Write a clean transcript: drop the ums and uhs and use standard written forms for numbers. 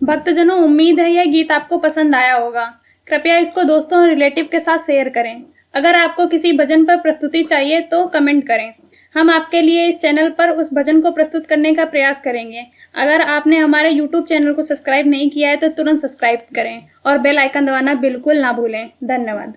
भक्तजनों, उम्मीद है यह गीत आपको पसंद आया होगा। कृपया इसको दोस्तों और रिलेटिव के साथ शेयर करें। अगर आपको किसी भजन पर प्रस्तुति चाहिए तो कमेंट करें। हम आपके लिए इस चैनल पर उस भजन को प्रस्तुत करने का प्रयास करेंगे। अगर आपने हमारे YouTube चैनल को सब्सक्राइब नहीं किया है तो तुरंत सब्सक्राइब करें और बेल आइकन दबाना बिल्कुल ना भूलें। धन्यवाद।